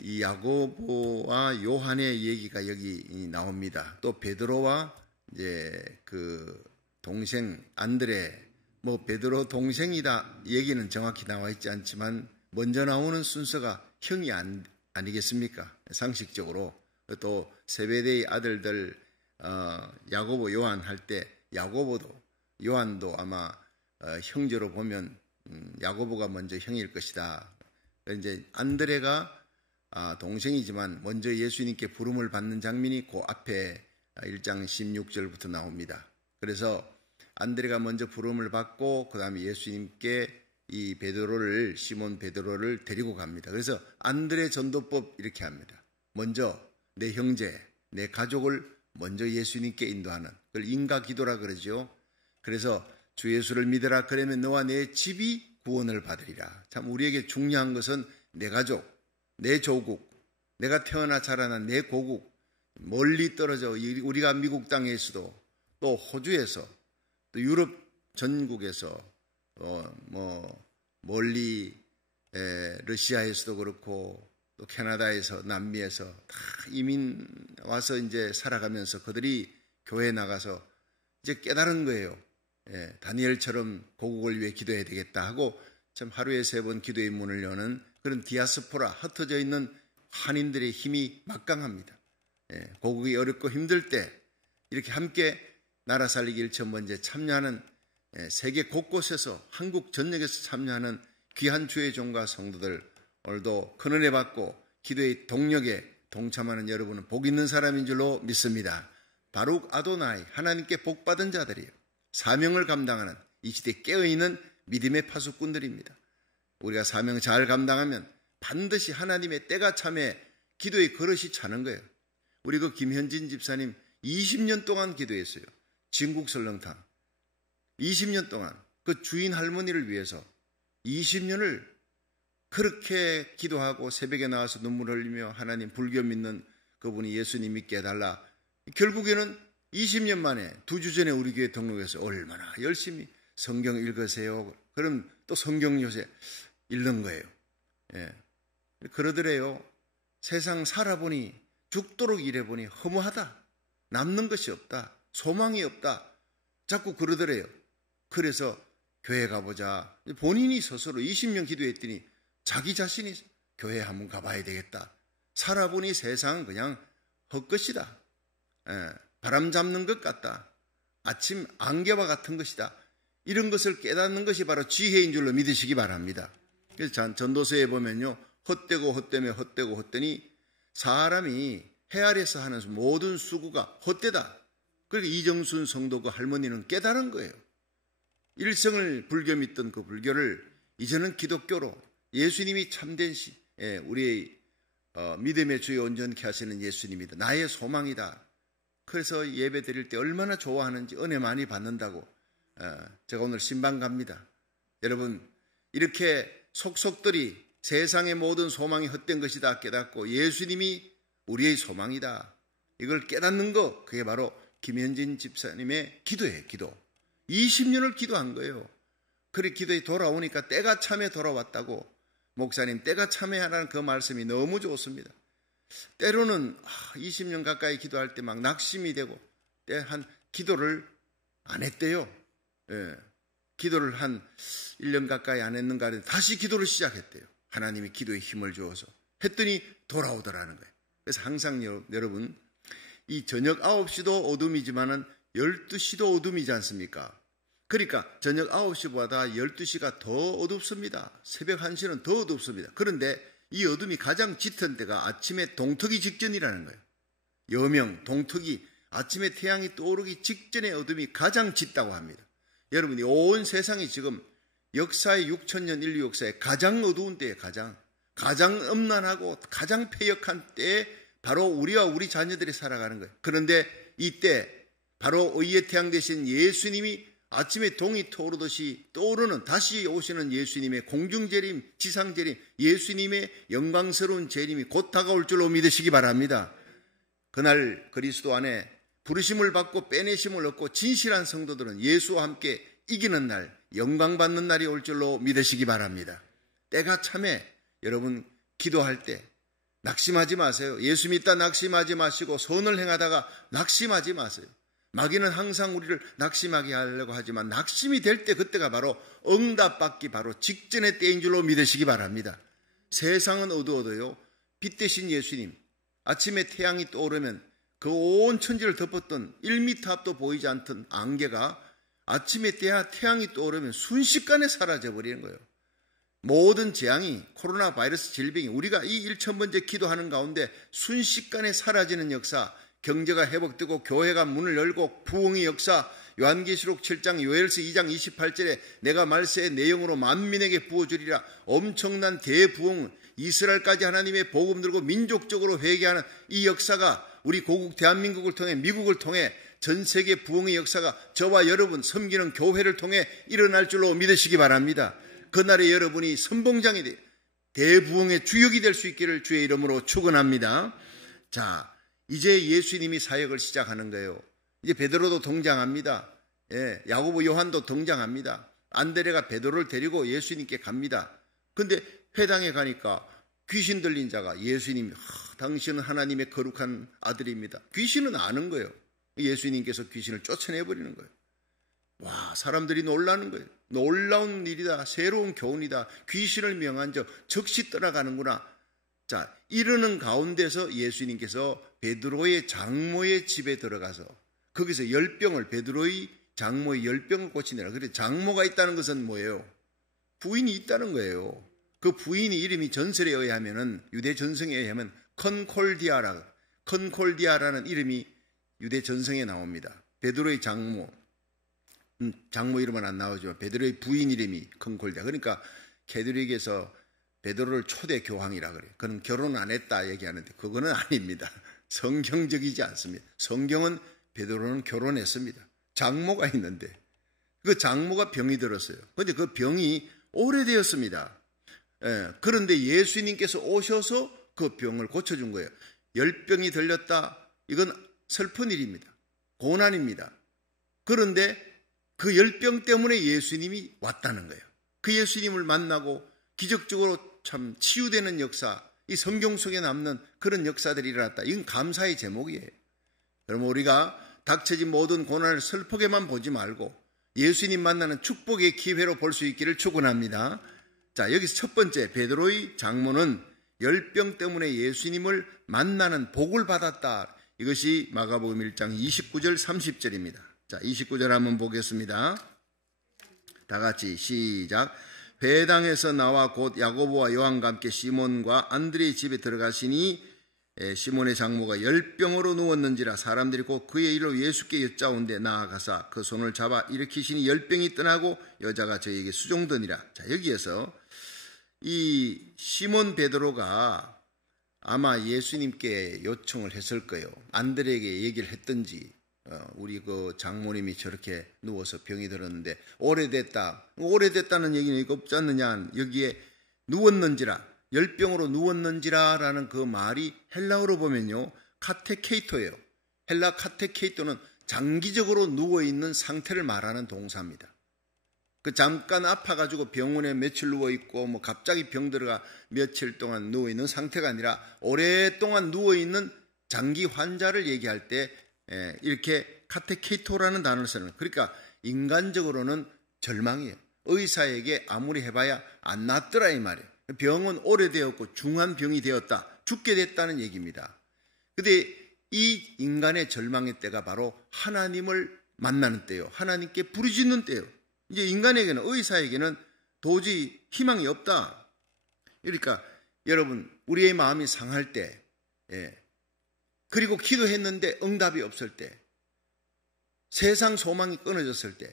이 야고보와 요한의 얘기가 여기 나옵니다. 또 베드로와 이제 그 동생 안드레, 뭐 베드로 동생이다 얘기는 정확히 나와 있지 않지만 먼저 나오는 순서가 형이 아니겠습니까? 상식적으로. 또 세베대의 아들들 야고보 요한 할 때 야고보도 요한도 아마 형제로 보면 야고보가 먼저 형일 것이다. 이제 안드레가 동생이지만 먼저 예수님께 부름을 받는 장면이 그 앞에 1장 16절부터 나옵니다. 그래서 안드레가 먼저 부름을 받고 그 다음에 예수님께 이 베드로를, 시몬 베드로를 데리고 갑니다. 그래서 안드레 전도법 이렇게 합니다. 먼저 내 형제, 내 가족을 먼저 예수님께 인도하는, 그걸 인가기도라 그러죠. 그래서 주 예수를 믿으라, 그러면 너와 내 집이 구원을 받으리라. 참 우리에게 중요한 것은 내 가족, 내 조국, 내가 태어나 자라난 내 고국, 멀리 떨어져 우리가 미국 땅에서도 또 호주에서 또 유럽 전국에서 멀리 러시아에서도 그렇고 또 캐나다에서 남미에서 다 이민 와서 이제 살아가면서 그들이 교회에 나가서 이제 깨달은 거예요. 다니엘처럼 고국을 위해 기도해야 되겠다 하고 참 하루에 3번 기도의 문을 여는 그런 디아스포라, 흩어져 있는 한인들의 힘이 막강합니다. 고국이 어렵고 힘들 때 이렇게 함께 나라 살리기 1,000번째 참여하는, 세계 곳곳에서 한국 전역에서 참여하는 귀한 주의 종과 성도들, 오늘도 큰 은혜 받고 기도의 동력에 동참하는 여러분은 복 있는 사람인 줄로 믿습니다. 바룩 아도나이, 하나님께 복 받은 자들이에요. 사명을 감당하는 이 시대에 깨어있는 믿음의 파수꾼들입니다. 우리가 사명 잘 감당하면 반드시 하나님의 때가 참에 기도의 그릇이 차는 거예요. 우리 그 김현진 집사님 20년 동안 기도했어요. 진국 설렁탕 20년 동안 그 주인 할머니를 위해서 20년을 그렇게 기도하고 새벽에 나와서 눈물 흘리며 하나님, 불교 믿는 그분이 예수님 믿게 해달라. 결국에는 20년 만에 2주 전에 우리 교회 등록해서 얼마나 열심히 성경 읽으세요. 그럼 또 성경 요새 읽는 거예요. 그러더래요. 세상 살아보니 죽도록 일해보니 허무하다. 남는 것이 없다. 소망이 없다. 자꾸 그러더래요. 그래서 교회 가보자. 본인이 스스로 20년 기도했더니 자기 자신이 교회 한번 가봐야 되겠다. 살아보니 세상은 그냥 헛것이다. 바람 잡는 것 같다. 아침 안개와 같은 것이다. 이런 것을 깨닫는 것이 바로 지혜인 줄로 믿으시기 바랍니다. 그래서 전도서에 보면요. 헛되고 헛되며 헛되고 헛되니 사람이 해 아래서 하는 모든 수고가 헛되다. 그러니까 이정순 성도 그 할머니는 깨달은 거예요. 일생을 불교 믿던 그 불교를 이제는 기독교로 예수님이 참된 우리의 믿음의 주에 온전케 하시는 예수님이다. 나의 소망이다. 그래서 예배 드릴 때 얼마나 좋아하는지 은혜 많이 받는다고 제가 오늘 신방 갑니다. 여러분 이렇게 속속들이 세상의 모든 소망이 헛된 것이다 깨닫고 예수님이 우리의 소망이다. 이걸 깨닫는 거 그게 바로 김현진 집사님의 기도예요. 기도. 20년을 기도한 거예요. 그래 기도에 돌아오니까 때가 참에 돌아왔다고. 목사님 때가 참에 하라는 그 말씀이 너무 좋습니다. 때로는 20년 가까이 기도할 때 막 낙심이 되고 기도를 안 했대요. 기도를 한 1년 가까이 안 했는가 하는데 다시 기도를 시작했대요. 하나님이 기도에 힘을 주어서 했더니 돌아오더라는 거예요. 그래서 항상 여러분 이 저녁 9시도 어둠이지만은 12시도 어둠이지 않습니까? 그러니까 저녁 9시보다 12시가 더 어둡습니다. 새벽 1시는 더 어둡습니다. 그런데 이 어둠이 가장 짙은 때가 아침에 동트기 직전이라는 거예요. 여명, 동트기, 아침에 태양이 떠오르기 직전의 어둠이 가장 짙다고 합니다. 여러분이 온 세상이 지금 역사의 6,000년 인류 역사에 가장 어두운 때에 가장 음란하고 가장 패역한 때에 바로 우리와 우리 자녀들이 살아가는 거예요. 그런데 이때 바로 의의 태양 되신 예수님이 아침에 동이 떠오르듯이 떠오르는 다시 오시는 예수님의 공중재림, 지상재림, 예수님의 영광스러운 재림이 곧 다가올 줄로 믿으시기 바랍니다. 그날 그리스도 안에 부르심을 받고 빼내심을 얻고 진실한 성도들은 예수와 함께 이기는 날, 영광받는 날이 올 줄로 믿으시기 바랍니다. 때가 참에 여러분 기도할 때 낙심하지 마세요. 예수 믿다 낙심하지 마시고 선을 행하다가 낙심하지 마세요. 마귀는 항상 우리를 낙심하게 하려고 하지만 낙심이 될 때 그때가 바로 응답받기 바로 직전의 때인 줄로 믿으시기 바랍니다. 세상은 어두워도요, 빛 대신 예수님, 아침에 태양이 떠오르면 그 온 천지를 덮었던 1m 앞도 보이지 않던 안개가 아침에 태양이 떠오르면 순식간에 사라져버리는 거예요. 모든 재앙이, 코로나 바이러스 질병이 우리가 이 1000번째 기도하는 가운데 순식간에 사라지는 역사, 경제가 회복되고 교회가 문을 열고 부흥의 역사, 요한계시록 7장 요엘서 2장 28절에 내가 말세의 내용으로 만민에게 부어주리라, 엄청난 대부흥, 이스라엘까지 하나님의 복음 들고 민족적으로 회개하는 이 역사가 우리 고국 대한민국을 통해, 미국을 통해 전 세계 부흥의 역사가 저와 여러분 섬기는 교회를 통해 일어날 줄로 믿으시기 바랍니다. 그날에 여러분이 선봉장이 돼 대부흥의 주역이 될 수 있기를 주의 이름으로 축원합니다. 자, 이제 예수님이 사역을 시작하는 거예요. 이제 베드로도 등장합니다. 예, 야고보 요한도 등장합니다. 안드레가 베드로를 데리고 예수님께 갑니다. 근데 회당에 가니까 귀신 들린 자가 예수님, 당신은 하나님의 거룩한 아들입니다. 귀신은 아는 거예요. 예수님께서 귀신을 쫓아내버리는 거예요. 와, 사람들이 놀라는 거예요. 놀라운 일이다. 새로운 교훈이다. 귀신을 명한 자 즉시 떠나가는구나. 자, 이러는 가운데서 예수님께서 베드로의 장모의 집에 들어가서 거기서 열병을, 베드로의 장모의 열병을 고치느라. 그래, 장모가 있다는 것은 뭐예요? 부인이 있다는 거예요. 그 부인이 이름이 전설에 의하면은, 유대 전성에 의하면 컨콜디아라는 이름이 유대 전성에 나옵니다. 베드로의 장모 이름은 안 나오지만 베드로의 부인 이름이 컨콜디아. 그러니까 캐톨릭에서 베드로를 초대 교황이라 그래요. 그는 결혼 안 했다 얘기하는데 그거는 아닙니다. 성경적이지 않습니다. 성경은 베드로는 결혼했습니다. 장모가 있는데 그 장모가 병이 들었어요. 그런데 그 병이 오래되었습니다. 예, 그런데 예수님께서 오셔서 그 병을 고쳐준 거예요. 열병이 들렸다. 이건 슬픈 일입니다. 고난입니다. 그런데 그 열병 때문에 예수님이 왔다는 거예요. 그 예수님을 만나고 기적적으로 참 치유되는 역사, 이 성경 속에 남는 그런 역사들이 일어났다. 이건 감사의 제목이에요. 여러분, 우리가 닥쳐진 모든 고난을 슬프게만 보지 말고 예수님 만나는 축복의 기회로 볼 수 있기를 축원합니다. 자, 여기서 첫 번째, 베드로의 장모는 열병 때문에 예수님을 만나는 복을 받았다. 이것이 마가복음 1장 29절 30절입니다. 자, 29절 한번 보겠습니다. 다 같이 시작. 회당에서 나와 곧 야고보와 요한과 함께 시몬과 안드레의 집에 들어가시니 시몬의 장모가 열병으로 누웠는지라 사람들이 곧 그의 일로 예수께 여짜온데 나아가사 그 손을 잡아 일으키시니 열병이 떠나고 여자가 저에게 수종드니라. 자, 여기에서 이 시몬 베드로가 아마 예수님께 요청을 했을 거예요. 안드레에게 얘기를 했든지, 우리 그 장모님이 저렇게 누워서 병이 들었는데 오래됐다는 얘기는 이거 없지 않느냐. 여기에 누웠는지라, 열병으로 누웠는지라라는 그 말이 헬라어로 보면요, 카테케이토예요. 헬라 카테케이토는 장기적으로 누워있는 상태를 말하는 동사입니다. 그 잠깐 아파가지고 병원에 며칠 누워있고 뭐 갑자기 병 들어가 며칠 동안 누워있는 상태가 아니라 오랫동안 누워있는 장기 환자를 얘기할 때 이렇게 카테케이토라는 단어를 쓰는 거예요. 그러니까 인간적으로는 절망이에요. 의사에게 아무리 해봐야 안 낫더라 이 말이에요. 병은 오래되었고 중한 병이 되었다. 죽게 됐다는 얘기입니다. 근데 이 인간의 절망의 때가 바로 하나님을 만나는 때요. 하나님께 부르짖는 때요. 이제 인간에게는, 의사에게는 도저히 희망이 없다. 그러니까 여러분, 우리의 마음이 상할 때, 그리고 기도했는데 응답이 없을 때, 세상 소망이 끊어졌을 때,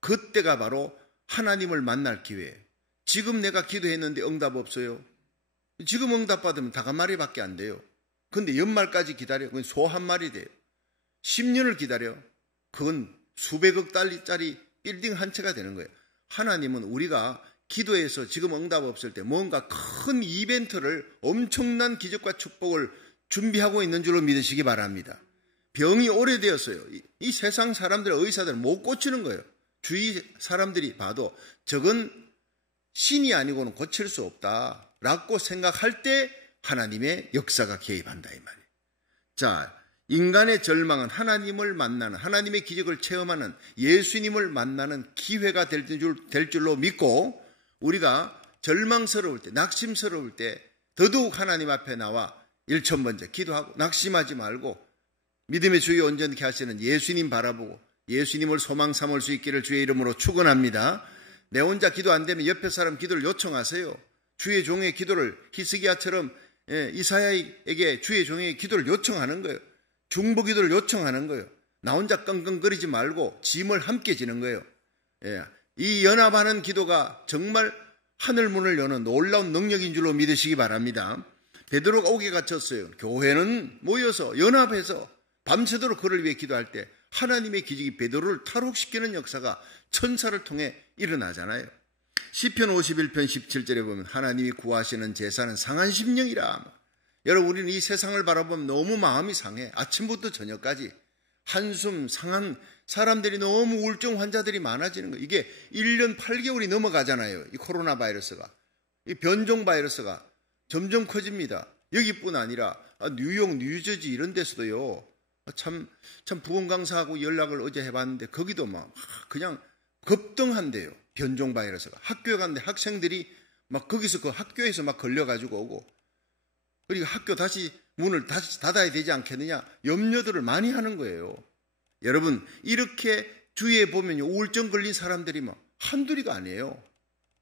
그때가 바로 하나님을 만날 기회예요. 지금 내가 기도했는데 응답 없어요. 지금 응답 받으면 닭 한 마리밖에 안 돼요. 근데 연말까지 기다려. 그건 소 한 마리 돼요. 10년을 기다려. 그건 수백억 달러짜리 빌딩 한 채가 되는 거예요. 하나님은 우리가 기도해서 지금 응답 없을 때 뭔가 큰 이벤트를, 엄청난 기적과 축복을 준비하고 있는 줄로 믿으시기 바랍니다. 병이 오래되었어요. 이 세상 사람들, 의사들은 못 고치는 거예요. 주위 사람들이 봐도 저건 신이 아니고는 고칠 수 없다라고 생각할 때 하나님의 역사가 개입한다 이 말이에요. 자, 인간의 절망은 하나님을 만나는, 하나님의 기적을 체험하는, 예수님을 만나는 기회가 될 줄로 믿고, 우리가 절망스러울 때, 낙심스러울 때 더더욱 하나님 앞에 나와 일천번째 기도하고 낙심하지 말고 믿음의 주에 온전케 하시는 예수님 바라보고 예수님을 소망 삼을 수 있기를 주의 이름으로 축원합니다. 내 혼자 기도 안 되면 옆에 사람 기도를 요청하세요. 주의 종의 기도를 히스기야처럼 이사야에게 주의 종의 기도를 요청하는 거예요. 중보 기도를 요청하는 거예요. 나 혼자 끙끙거리지 말고 짐을 함께 지는 거예요. 이 연합하는 기도가 정말 하늘문을 여는 놀라운 능력인 줄로 믿으시기 바랍니다. 베드로가 옥에 갇혔어요. 교회는 모여서 연합해서 밤새도록 그를 위해 기도할 때 하나님의 기적이 베드로를 탈옥시키는 역사가 천사를 통해 일어나잖아요. 시편 51편 17절에 보면 하나님이 구하시는 제사는 상한 심령이라. 여러분, 우리는 이 세상을 바라보면 너무 마음이 상해. 아침부터 저녁까지 한숨 상한 사람들이 너무 우울증 환자들이 많아지는 거예요. 이게 1년 8개월이 넘어가잖아요. 이 코로나 바이러스가. 이 변종 바이러스가 점점 커집니다. 여기뿐 아니라 뉴욕, 뉴저지 이런 데서도요. 참 부원 강사하고 연락을 어제 해봤는데 거기도 막 그냥 급등한대요. 변종 바이러스가. 학교에 갔는데 학생들이 막 거기서 그 학교에서 막 걸려가지고 오고, 그리고 학교 다시 문을 다시 닫아야 되지 않겠느냐 염려들을 많이 하는 거예요. 여러분, 이렇게 주위에 보면요, 우울증 걸린 사람들이 막 한둘이가 아니에요.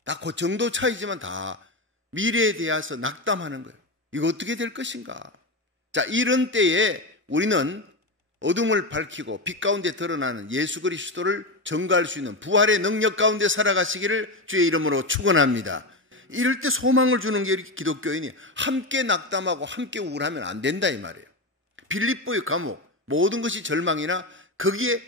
다 그 정도 차이지만 다 미래에 대해서 낙담하는 거예요. 이거 어떻게 될 것인가? 자, 이런 때에 우리는 어둠을 밝히고 빛 가운데 드러나는 예수 그리스도를 전가할 수 있는 부활의 능력 가운데 살아가시기를 주의 이름으로 축원합니다. 이럴 때 소망을 주는 게 이렇게 기독교인이 함께 낙담하고 함께 우울하면 안 된다 이 말이에요. 빌립보의 감옥, 모든 것이 절망이나 거기에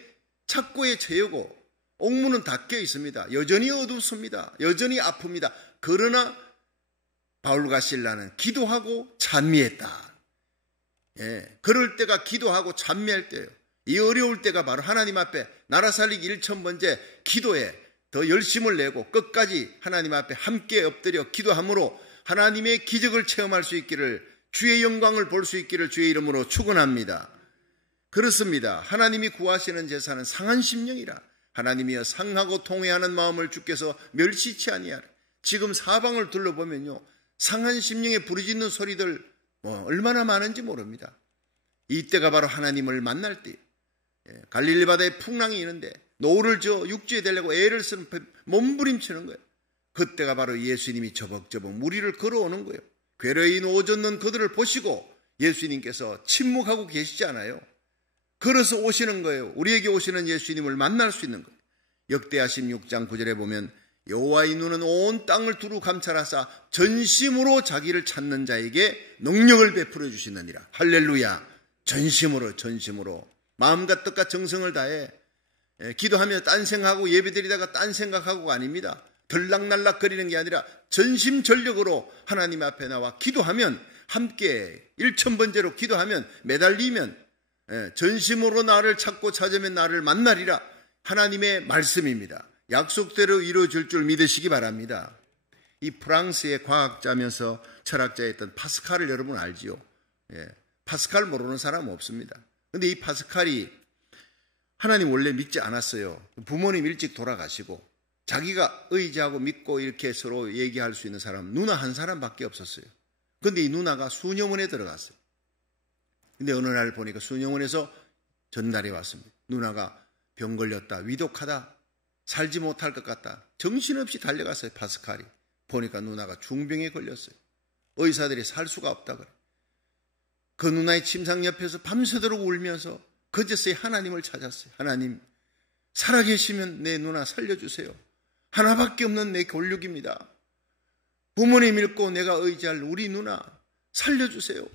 착고에 처하고 옥문은 닫혀 있습니다. 여전히 어둡습니다. 여전히 아픕니다. 그러나 바울과 실라는 기도하고 찬미했다. 그럴 때가 기도하고 찬미할 때예요. 이 어려울 때가 바로 하나님 앞에 나라 살리기 1000번째 기도에 더 열심을 내고 끝까지 하나님 앞에 함께 엎드려 기도함으로 하나님의 기적을 체험할 수 있기를, 주의 영광을 볼 수 있기를 주의 이름으로 축원합니다. 그렇습니다. 하나님이 구하시는 제사는 상한 심령이라. 하나님이여 상하고 통회하는 마음을 주께서 멸시치 아니하라. 지금 사방을 둘러보면요, 상한 심령에 부르짖는 소리들 얼마나 많은지 모릅니다. 이때가 바로 하나님을 만날 때, 갈릴리 바다에 풍랑이 있는데 노를 저 육지에 대려고 애를 쓰는 몸부림치는 거예요. 그때가 바로 예수님이 저벅저벅 무리를 걸어오는 거예요. 괴로이 노젓는 그들을 보시고 예수님께서 침묵하고 계시지 않아요. 걸어서 오시는 거예요. 우리에게 오시는 예수님을 만날 수 있는 거예요. 역대하 16장 9절에 보면 여호와의 눈은 온 땅을 두루 감찰하사 전심으로 자기를 찾는 자에게 능력을 베풀어 주시느니라. 할렐루야. 전심으로 마음과 뜻과 정성을 다해 기도하며 딴 생각하고 예배드리다가 딴 생각하고가 아닙니다. 들락날락거리는 게 아니라 전심전력으로 하나님 앞에 나와 기도하면, 함께 1000번째로 기도하면, 매달리면 전심으로 나를 찾고 찾으면 나를 만나리라. 하나님의 말씀입니다. 약속대로 이루어질 줄 믿으시기 바랍니다. 이 프랑스의 과학자면서 철학자였던 파스칼을 여러분 알지요? 파스칼 모르는 사람 없습니다. 근데 이 파스칼이 하나님 원래 믿지 않았어요. 부모님 일찍 돌아가시고 자기가 의지하고 믿고 이렇게 서로 얘기할 수 있는 사람 누나 한 사람밖에 없었어요. 근데 이 누나가 수녀원에 들어갔어요. 근데 어느 날 보니까 수녀원에서 전달이 왔습니다. 누나가 병 걸렸다, 위독하다, 살지 못할 것 같다. 정신없이 달려갔어요. 파스칼이 보니까 누나가 중병에 걸렸어요. 의사들이 살 수가 없다 그래. 그 누나의 침상 옆에서 밤새도록 울면서 그제서야 하나님을 찾았어요. 하나님, 살아계시면 내 누나 살려주세요. 하나밖에 없는 내 골육입니다. 부모님 잃고 내가 의지할 우리 누나 살려주세요.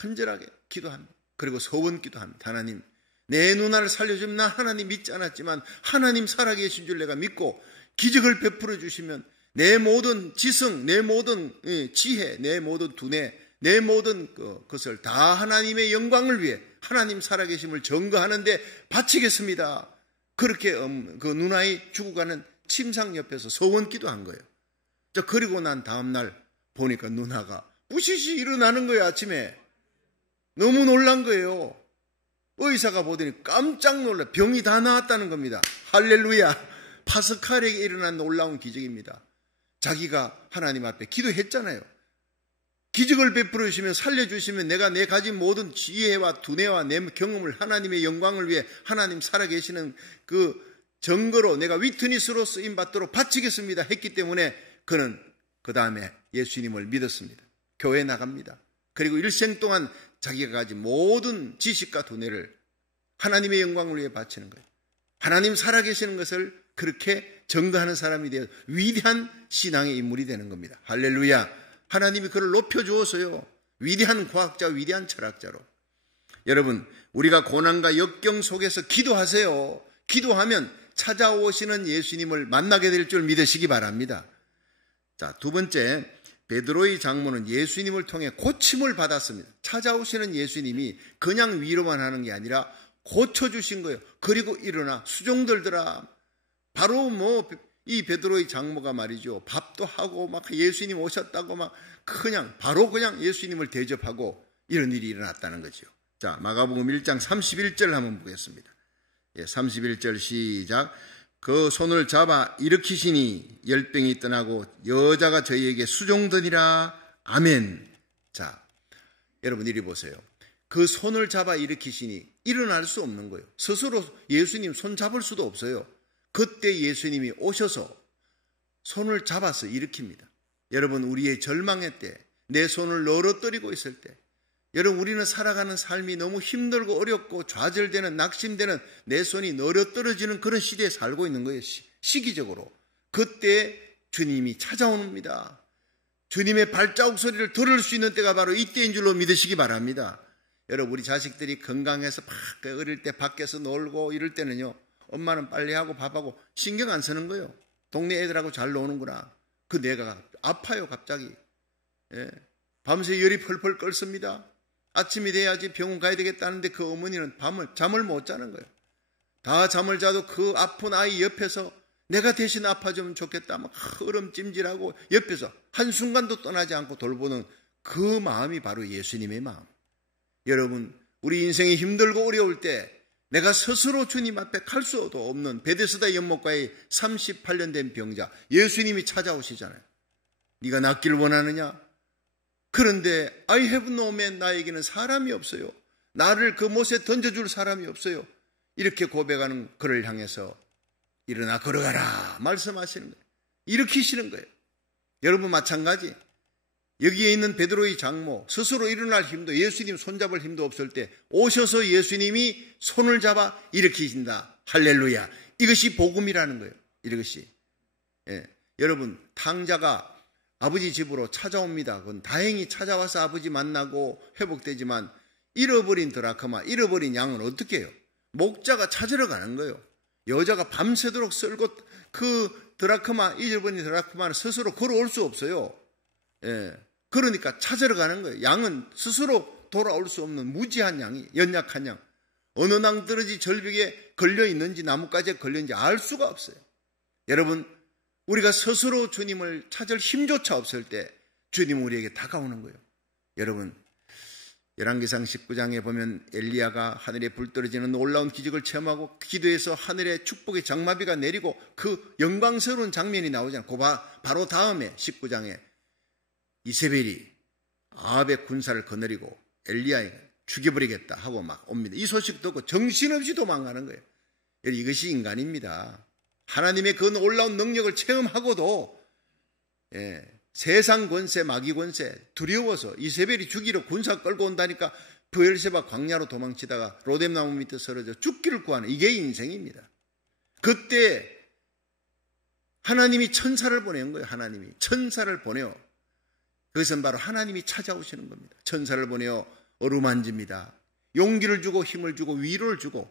간절하게 기도합니다. 그리고 서원 기도합니다. 하나님, 내 누나를 살려주면 나 하나님 믿지 않았지만 하나님 살아계신 줄 내가 믿고 기적을 베풀어 주시면 내 모든 지성, 내 모든 지혜, 내 모든 두뇌, 내 모든 것을 다 하나님의 영광을 위해 하나님 살아계심을 증거하는데 바치겠습니다. 그렇게 그 누나의 죽어가는 침상 옆에서 서원 기도한 거예요. 그리고 난 다음날 보니까 누나가 부시시 일어나는 거예요. 아침에. 너무 놀란 거예요. 의사가 보더니 깜짝 놀라. 병이 다 나았다는 겁니다. 할렐루야. 파스칼에게 일어난 놀라운 기적입니다. 자기가 하나님 앞에 기도했잖아요. 기적을 베풀어 주시면 살려주시면 내가 내 가진 모든 지혜와 두뇌와 내 경험을 하나님의 영광을 위해 하나님 살아계시는 그 증거로 내가 위트니스로 쓰임받도록 바치겠습니다 했기 때문에 그는 그 다음에 예수님을 믿었습니다. 교회에 나갑니다. 그리고 일생 동안 자기가 가진 모든 지식과 두뇌를 하나님의 영광을 위해 바치는 거예요. 하나님 살아계시는 것을 그렇게 증거하는 사람이 되어 위대한 신앙의 인물이 되는 겁니다. 할렐루야. 하나님이 그를 높여주었어요. 위대한 과학자, 위대한 철학자로. 여러분, 우리가 고난과 역경 속에서 기도하세요. 기도하면 찾아오시는 예수님을 만나게 될 줄 믿으시기 바랍니다. 자, 두 번째, 베드로의 장모는 예수님을 통해 고침을 받았습니다. 찾아오시는 예수님이 그냥 위로만 하는 게 아니라 고쳐주신 거예요. 그리고 일어나 수종들더라. 바로 이 베드로의 장모가 말이죠. 밥도 하고 막 예수님 오셨다고 막 바로 그냥 예수님을 대접하고 이런 일이 일어났다는 거죠. 자, 마가복음 1장 31절 한번 보겠습니다. 31절 시작. 그 손을 잡아 일으키시니 열병이 떠나고 여자가 저희에게 수종되니라. 아멘. 자, 여러분 이리 보세요. 그 손을 잡아 일으키시니 일어날 수 없는 거예요. 스스로 예수님 손 잡을 수도 없어요. 그때 예수님이 오셔서 손을 잡아서 일으킵니다. 여러분, 우리의 절망의 때, 내 손을 널어뜨리고 있을 때, 여러분, 우리는 살아가는 삶이 너무 힘들고 어렵고 좌절되는, 낙심되는 내 손이 널어떨어지는 그런 시대에 살고 있는 거예요. 시기적으로. 그때 주님이 찾아옵니다. 주님의 발자국 소리를 들을 수 있는 때가 바로 이때인 줄로 믿으시기 바랍니다. 여러분, 우리 자식들이 건강해서 막 어릴 때 밖에서 놀고 이럴 때는요, 엄마는 빨래하고 밥하고 신경 안 쓰는 거예요. 동네 애들하고 잘 노는구나. 그 내가 아파요, 갑자기. 예. 밤새 열이 펄펄 끓습니다. 아침이 돼야지 병원 가야 되겠다는데 그 어머니는 잠을 못 자는 거예요. 다 잠을 자도 그 아픈 아이 옆에서 내가 대신 아파주면 좋겠다. 막 흐름찜질하고 옆에서 한순간도 떠나지 않고 돌보는 그 마음이 바로 예수님의 마음. 여러분, 우리 인생이 힘들고 어려울 때 내가 스스로 주님 앞에 갈 수도 없는 베데스다 연못가의 38년 된 병자 예수님이 찾아오시잖아요. 네가 낫기를 원하느냐? 그런데 I have no man, 나에게는 사람이 없어요. 나를 그 못에 던져줄 사람이 없어요. 이렇게 고백하는 그를 향해서 일어나 걸어가라 말씀하시는 거예요. 일으키시는 거예요. 여러분 마찬가지. 여기에 있는 베드로의 장모 스스로 일어날 힘도 예수님 손잡을 힘도 없을 때 오셔서 예수님이 손을 잡아 일으키신다. 할렐루야. 이것이 복음이라는 거예요. 이것이. 예. 여러분 탕자가 아버지 집으로 찾아옵니다. 그건 다행히 찾아와서 아버지 만나고 회복되지만 잃어버린 드라크마, 잃어버린 양은 어떻게 해요? 목자가 찾으러 가는 거예요. 여자가 밤새도록 쓸고 그 잃어버린 드라크마는 스스로 걸어올 수 없어요. 예. 그러니까 찾으러 가는 거예요. 양은 스스로 돌아올 수 없는 무지한 양이, 연약한 양. 어느 낭떠러지 절벽에 걸려 있는지 나뭇가지에 걸려 있는지 알 수가 없어요. 여러분, 우리가 스스로 주님을 찾을 힘조차 없을 때 주님은 우리에게 다가오는 거예요. 여러분, 열왕기상 19장에 보면 엘리야가 하늘에 불 떨어지는 놀라운 기적을 체험하고 기도해서 하늘에 축복의 장마비가 내리고 그 영광스러운 장면이 나오잖아요. 바로 다음에 19장에 이세벨이 아합의 군사를 거느리고 엘리야에게 죽여버리겠다 하고 막 옵니다. 이 소식 듣고 정신없이 도망가는 거예요. 이것이 인간입니다. 하나님의 그 놀라운 능력을 체험하고도 세상 권세, 마귀 권세 두려워서 이세벨이 죽이러 군사 끌고 온다니까 브엘세바 광야로 도망치다가 로뎀나무 밑에 쓰러져 죽기를 구하는 이게 인생입니다. 그때 하나님이 천사를 보낸 거예요. 하나님이 천사를 보내요. 그것은 바로 하나님이 찾아오시는 겁니다. 천사를 보내어 어루만집니다. 용기를 주고 힘을 주고 위로를 주고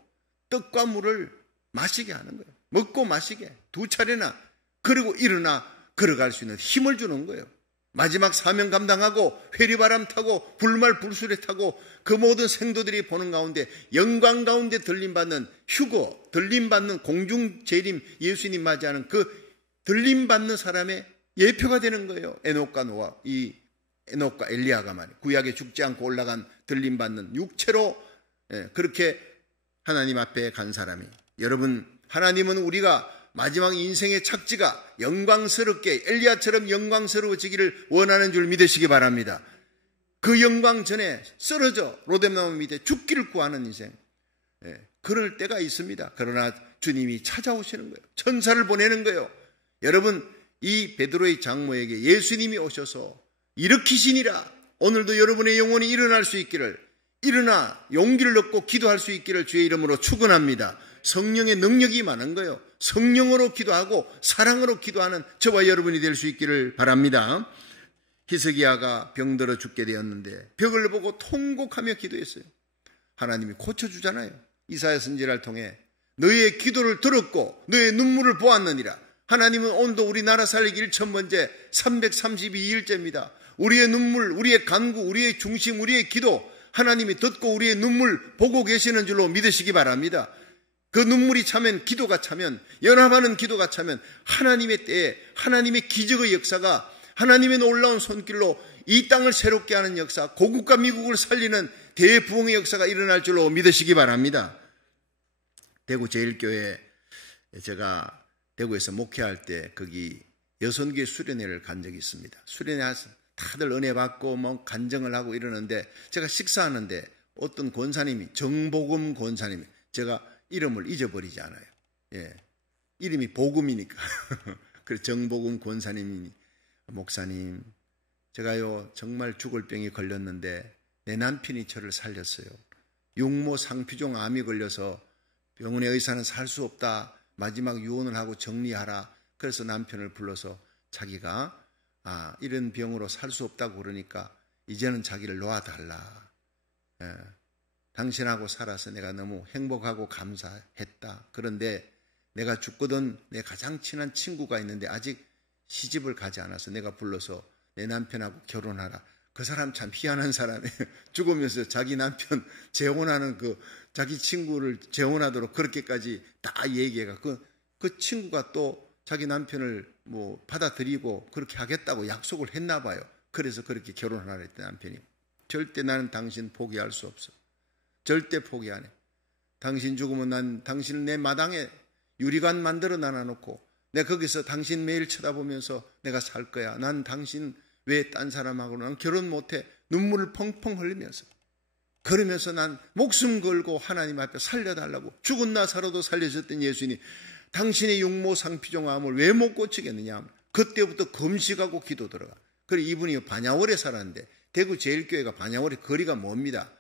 떡과 물을 마시게 하는 거예요. 먹고 마시게 두 차례나. 그리고 일어나 걸어갈 수 있는 힘을 주는 거예요. 마지막 사명 감당하고 회리바람 타고 불말 불수레 타고 그 모든 생도들이 보는 가운데 영광 가운데 들림받는 휴거, 들림받는 공중재림 예수님 맞이하는 그 들림받는 사람의 예표가 되는 거예요. 에녹과 노아, 이 에녹과 엘리야가 말이에요. 구약에 죽지 않고 올라간 들림받는 육체로 그렇게 하나님 앞에 간 사람이. 여러분, 하나님은 우리가 마지막 인생의 착지가 영광스럽게 엘리야처럼 영광스러워지기를 원하는 줄 믿으시기 바랍니다. 그 영광 전에 쓰러져 로뎀나무 밑에 죽기를 구하는 인생, 그럴 때가 있습니다. 그러나 주님이 찾아오시는 거예요. 천사를 보내는 거예요. 여러분, 이 베드로의 장모에게 예수님이 오셔서 일으키시니라, 오늘도 여러분의 영혼이 일어날 수 있기를, 일어나 용기를 얻고 기도할 수 있기를 주의 이름으로 축원합니다. 성령의 능력이 많은 거예요. 성령으로 기도하고 사랑으로 기도하는 저와 여러분이 될 수 있기를 바랍니다. 히스기야가 병들어 죽게 되었는데 벽을 보고 통곡하며 기도했어요. 하나님이 고쳐주잖아요. 이사야 선지자를 통해 너희의 기도를 들었고 너희의 눈물을 보았느니라. 하나님은 오늘도 우리 나라 살리기 1000번째 332일째입니다. 우리의 눈물, 우리의 간구, 우리의 중심, 우리의 기도, 하나님이 듣고 우리의 눈물 보고 계시는 줄로 믿으시기 바랍니다. 그 눈물이 차면, 기도가 차면, 연합하는 기도가 차면 하나님의 때에 하나님의 기적의 역사가, 하나님의 놀라운 손길로 이 땅을 새롭게 하는 역사, 고국과 미국을 살리는 대부흥의 역사가 일어날 줄로 믿으시기 바랍니다. 대구 제1교회, 제가 대구에서 목회할 때 거기 여선교회 수련회를 간 적이 있습니다. 수련회 와서 다들 은혜 받고 뭐 간증을 하고 이러는데 제가 식사하는데 어떤 권사님이, 정복음 권사님이, 제가 이름을 잊어버리지 않아요. 이름이 복음이니까. 그래서 정복음 권사님이, 목사님, 제가요 정말 죽을 병이 걸렸는데 내 남편이 저를 살렸어요. 육모 상피종 암이 걸려서 병원의 의사는 살 수 없다, 마지막 유언을 하고 정리하라. 그래서 남편을 불러서 자기가 이런 병으로 살 수 없다고 그러니까 이제는 자기를 놓아달라. 당신하고 살아서 내가 너무 행복하고 감사했다. 그런데 내가 죽거든 내 가장 친한 친구가 있는데 아직 시집을 가지 않아서 내가 불러서 내 남편하고 결혼하라. 그 사람 참 희한한 사람이에요. 죽으면서 자기 남편 재혼하는 자기 친구를 재혼하도록 그렇게까지 다 얘기해가 그 친구가 또 자기 남편을 받아들이고 그렇게 하겠다고 약속을 했나 봐요. 그래서 그렇게 결혼하라 했대. 남편이 절대 나는 당신 포기할 수 없어. 절대 포기 안 해. 당신 죽으면 난 당신을 내 마당에 유리관 만들어 놔놓고 내가 거기서 당신 매일 쳐다보면서 내가 살 거야. 난 당신 왜 딴 사람하고는 결혼 못해. 눈물을 펑펑 흘리면서, 그러면서 난 목숨 걸고 하나님 앞에 살려달라고, 죽은 나 살아도 살려줬던 예수님이 당신의 육모상피종암을 왜 못 고치겠느냐. 그때부터 금식하고 기도 들어가. 그래, 이분이 반야월에 살았는데 대구 제1교회가 반야월에 거리가 멉니다.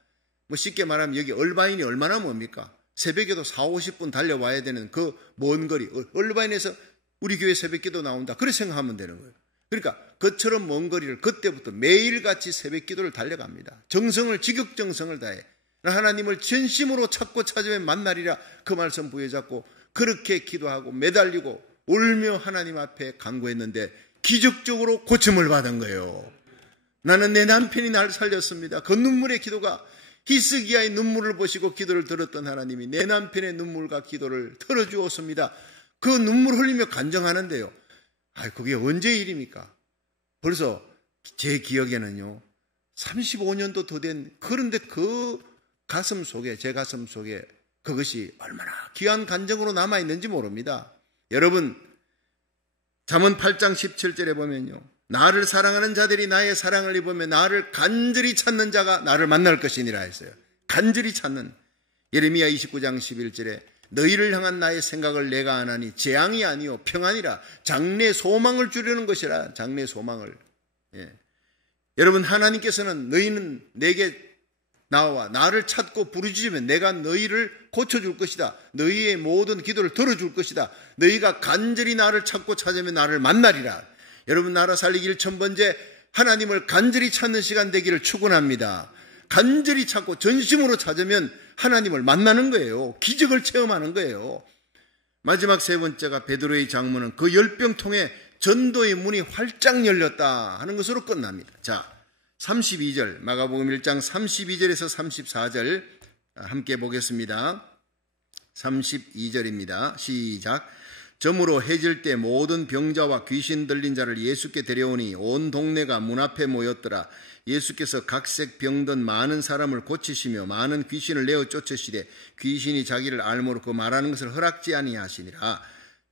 쉽게 말하면 여기 얼바인이 얼마나 멉니까? 새벽에도 40-50분 달려와야 되는 그 먼 거리, 얼바인에서 우리 교회 새벽기도 나온다, 그렇게 생각하면 되는 거예요. 그러니까 그처럼 먼 거리를 그때부터 매일같이 새벽기도를 달려갑니다. 정성을, 지극정성을 다해 하나님을 전심으로 찾고 찾으면 만나리라, 그 말씀 부여잡고 그렇게 기도하고 매달리고 울며 하나님 앞에 간구했는데 기적적으로 고침을 받은 거예요. 나는 내 남편이 날 살렸습니다. 그 눈물의 기도가, 히스기야의 눈물을 보시고 기도를 들었던 하나님이 내 남편의 눈물과 기도를 들어주었습니다. 그 눈물 흘리며 간증하는데요. 그게 언제 일입니까? 벌써 제 기억에는요 35년도 더 된, 그런데 그 가슴 속에, 제 가슴 속에 그것이 얼마나 귀한 간증으로 남아있는지 모릅니다. 여러분, 잠언 8장 17절에 보면요, 나를 사랑하는 자들이 나의 사랑을 입으며 나를 간절히 찾는 자가 나를 만날 것이니라 했어요. 간절히 찾는. 예레미야 29장 11절에 너희를 향한 나의 생각을 내가 아나니 재앙이 아니요 평안이라, 장래 소망을 주려는 것이라. 장래 소망을. 여러분, 하나님께서는 너희는 내게 나와 나를 찾고 부르짖으면 내가 너희를 고쳐줄 것이다. 너희의 모든 기도를 들어줄 것이다. 너희가 간절히 나를 찾고 찾으면 나를 만나리라. 여러분, 나라 살리기 1000번째 하나님을 간절히 찾는 시간 되기를 축원합니다. 간절히 찾고 전심으로 찾으면 하나님을 만나는 거예요. 기적을 체험하는 거예요. 마지막 세 번째가 베드로의 장모는 그 열병통에 전도의 문이 활짝 열렸다 하는 것으로 끝납니다. 자, 32절, 마가복음 1장 32절에서 34절 함께 보겠습니다. 32절입니다. 시작. 저물어 해질 때 모든 병자와 귀신 들린 자를 예수께 데려오니 온 동네가 문 앞에 모였더라. 예수께서 각색 병든 많은 사람을 고치시며 많은 귀신을 내어 쫓으시되 귀신이 자기를 알므로 그 말하는 것을 허락지 아니하시니라.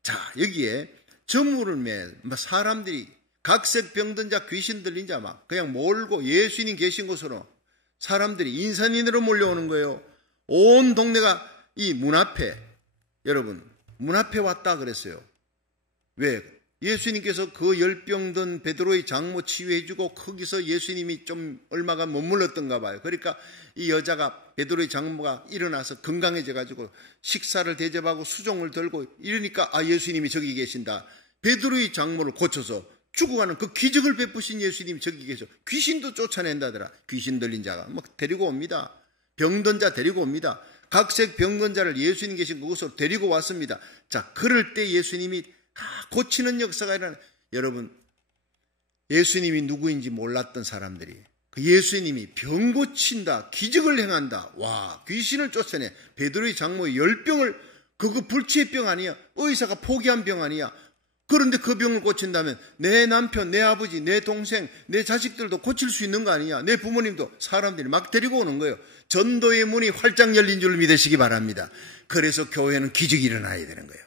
자, 여기에 저물음에 사람들이 각색 병든 자, 귀신 들린 자 막 그냥 몰고 예수님 계신 곳으로 사람들이 인산인으로 몰려오는 거예요. 온 동네가 이 문 앞에, 여러분 문 앞에 왔다 그랬어요. 왜? 예수님께서 그 열병든 베드로의 장모 치유해주고 거기서 예수님이 좀 얼마가 머물렀던가 봐요. 그러니까 이 여자가 베드로의 장모가 일어나서 건강해져가지고 식사를 대접하고 수종을 들고 이러니까 예수님이 저기 계신다. 베드로의 장모를 고쳐서 죽어가는 그 기적을 베푸신 예수님이 저기 계셔. 귀신도 쫓아낸다더라. 귀신 들린 자가 막 데리고 옵니다. 병든 자 데리고 옵니다. 각색 병든 자를 예수님 계신 그곳으로 데리고 왔습니다. 자, 그럴 때 예수님이 고치는 역사가 일어나요. 여러분, 예수님이 누구인지 몰랐던 사람들이 그 예수님이 병 고친다, 기적을 행한다, 와, 귀신을 쫓아내. 베드로의 장모의 열병을, 그거 불치의 병 아니야? 의사가 포기한 병 아니야? 그런데 그 병을 고친다면 내 남편, 내 아버지, 내 동생, 내 자식들도 고칠 수 있는 거 아니냐? 내 부모님도 사람들이 막 데리고 오는 거예요. 전도의 문이 활짝 열린 줄 믿으시기 바랍니다. 그래서 교회는 기적이 일어나야 되는 거예요.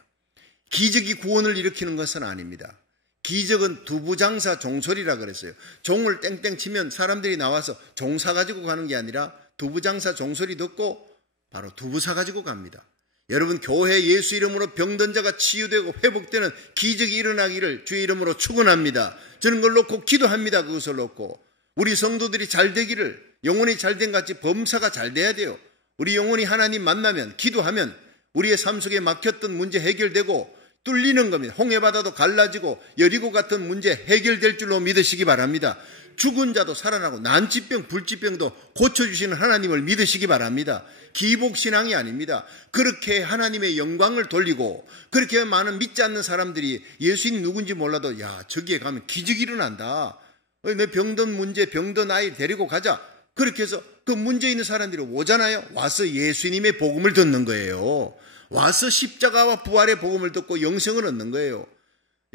기적이 구원을 일으키는 것은 아닙니다. 기적은 두부장사 종소리라 그랬어요. 종을 땡땡 치면 사람들이 나와서 종 사가지고 가는 게 아니라 두부장사 종소리 듣고 바로 두부 사가지고 갑니다. 여러분, 교회 예수 이름으로 병든 자가 치유되고 회복되는 기적이 일어나기를 주의 이름으로 축원합니다. 저는 그걸 놓고 기도합니다. 그것을 놓고 우리 성도들이 잘 되기를, 영혼이 잘된 같이 범사가 잘 돼야 돼요. 우리 영혼이 하나님 만나면, 기도하면 우리의 삶 속에 막혔던 문제 해결되고 뚫리는 겁니다. 홍해바다도 갈라지고 여리고 같은 문제 해결될 줄로 믿으시기 바랍니다. 죽은 자도 살아나고 난치병, 불치병도 고쳐주시는 하나님을 믿으시기 바랍니다. 기복신앙이 아닙니다. 그렇게 하나님의 영광을 돌리고 그렇게 많은 믿지 않는 사람들이 예수님 누군지 몰라도 야, 저기에 가면 기적이 일어난다. 내 병든 문제, 병든 아이 데리고 가자. 그렇게 해서 그 문제 있는 사람들이 오잖아요. 와서 예수님의 복음을 듣는 거예요. 와서 십자가와 부활의 복음을 듣고 영생을 얻는 거예요.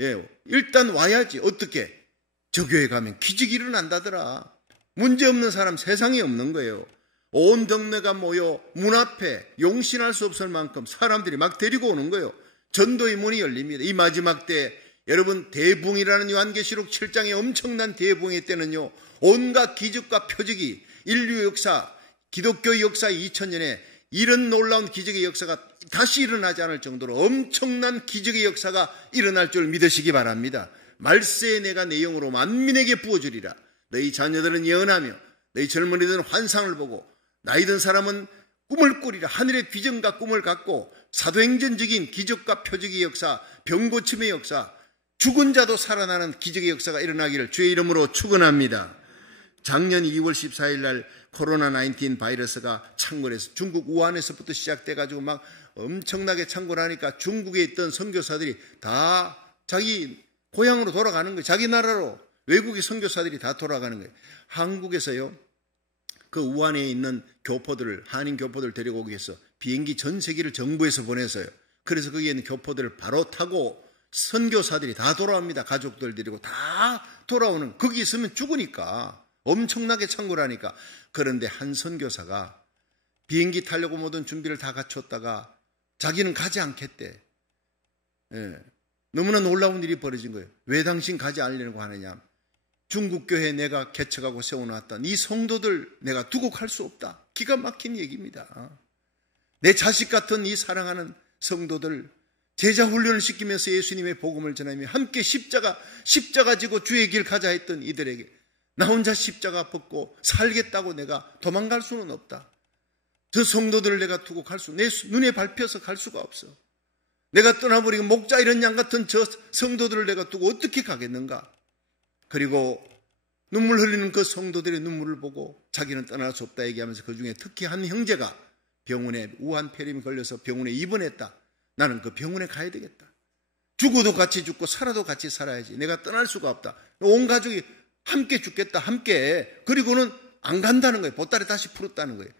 예, 일단 와야지. 어떻게? 저 교회 가면 기적이 일어난다더라. 문제 없는 사람 세상에 없는 거예요. 온 동네가 모여 문 앞에 용신할 수 없을 만큼 사람들이 막 데리고 오는 거예요. 전도의 문이 열립니다. 이 마지막 때 여러분, 대붕이라는 요한계시록 7장의 엄청난 대붕의 때는요, 온갖 기적과 표적이 인류 역사, 기독교 역사 2000년에 이런 놀라운 기적의 역사가 다시 일어나지 않을 정도로 엄청난 기적의 역사가 일어날 줄 믿으시기 바랍니다. 말세에 내가 내 영으로 만민에게 부어주리라. 너희 자녀들은 예언하며 너희 젊은이들은 환상을 보고 나이 든 사람은 꿈을 꾸리라. 하늘의 비전과 꿈을 갖고 사도행전적인 기적과 표적의 역사, 병고침의 역사, 죽은 자도 살아나는 기적의 역사가 일어나기를 주의 이름으로 축원합니다. 작년 2월 14일 날 코로나19 바이러스가 창궐해서 중국 우한에서부터 시작돼가지고 막 엄청나게 창궐하니까 중국에 있던 선교사들이 다 자기 고향으로 돌아가는 거예요. 자기 나라로 외국의 선교사들이 다 돌아가는 거예요. 한국에서요, 그 우한에 있는 교포들을, 한인 교포들을 데리고 오기 위해서 비행기 전 세기를 정부에서 보내서요. 그래서 거기에 있는 교포들을 바로 타고 선교사들이 다 돌아옵니다. 가족들 데리고 다 돌아오는, 거기 있으면 죽으니까 엄청나게 창궐하니까. 그런데 한 선교사가 비행기 타려고 모든 준비를 다 갖췄다가 자기는 가지 않겠대. 예. 너무나 놀라운 일이 벌어진 거예요. 왜 당신 가지 않으려고 하느냐? 중국 교회에 내가 개척하고 세워놨던 이 성도들 내가 두고 갈 수 없다. 기가 막힌 얘기입니다. 내 자식 같은 이 사랑하는 성도들 제자 훈련을 시키면서 예수님의 복음을 전하며 함께 십자가 지고 주의 길 가자 했던 이들에게 나 혼자 십자가 벗고 살겠다고 내가 도망갈 수는 없다. 저 성도들을 내가 두고 내 눈에 밟혀서 갈 수가 없어. 내가 떠나버리고 목자 이런 양 같은 저 성도들을 내가 두고 어떻게 가겠는가? 그리고 눈물 흘리는 그 성도들의 눈물을 보고 자기는 떠날 수 없다 얘기하면서 그 중에 특히 한 형제가 병원에 우한 폐렴이 걸려서 병원에 입원했다. 나는 그 병원에 가야 되겠다. 죽어도 같이 죽고 살아도 같이 살아야지. 내가 떠날 수가 없다. 온 가족이 함께 죽겠다. 함께. 그리고는 안 간다는 거예요. 보따리 다시 풀었다는 거예요.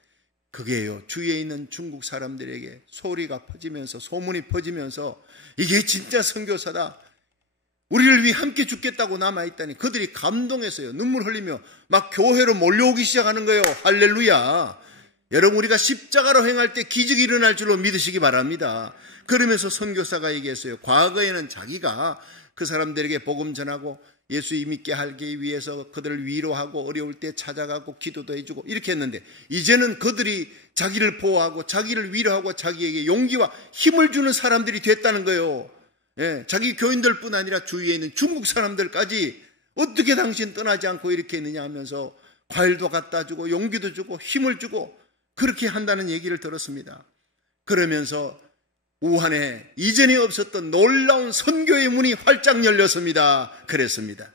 그게요, 주위에 있는 중국 사람들에게 소리가 퍼지면서, 소문이 퍼지면서 이게 진짜 선교사다, 우리를 위해 함께 죽겠다고 남아있다니 그들이 감동해서요, 눈물 흘리며 막 교회로 몰려오기 시작하는 거예요. 할렐루야. 여러분, 우리가 십자가로 행할 때 기적이 일어날 줄로 믿으시기 바랍니다. 그러면서 선교사가 얘기했어요. 과거에는 자기가 그 사람들에게 복음 전하고 예수 믿게 하기 위해서 그들을 위로하고 어려울 때 찾아가고 기도도 해주고 이렇게 했는데, 이제는 그들이 자기를 보호하고 자기를 위로하고 자기에게 용기와 힘을 주는 사람들이 됐다는 거예요. 예, 자기 교인들뿐 아니라 주위에 있는 중국 사람들까지 어떻게 당신 떠나지 않고 이렇게 했느냐 하면서 과일도 갖다 주고 용기도 주고 힘을 주고 그렇게 한다는 얘기를 들었습니다. 그러면서 우한에 이전에 없었던 놀라운 선교의 문이 활짝 열렸습니다. 그랬습니다.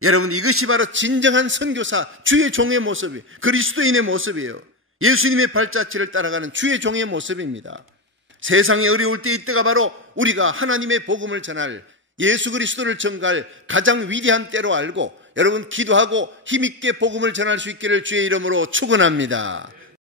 여러분, 이것이 바로 진정한 선교사, 주의 종의 모습이에요. 그리스도인의 모습이에요. 예수님의 발자취를 따라가는 주의 종의 모습입니다. 세상이 어려울 때 이때가 바로 우리가 하나님의 복음을 전할, 예수 그리스도를 전갈 가장 위대한 때로 알고 여러분 기도하고 힘있게 복음을 전할 수 있기를 주의 이름으로 축원합니다.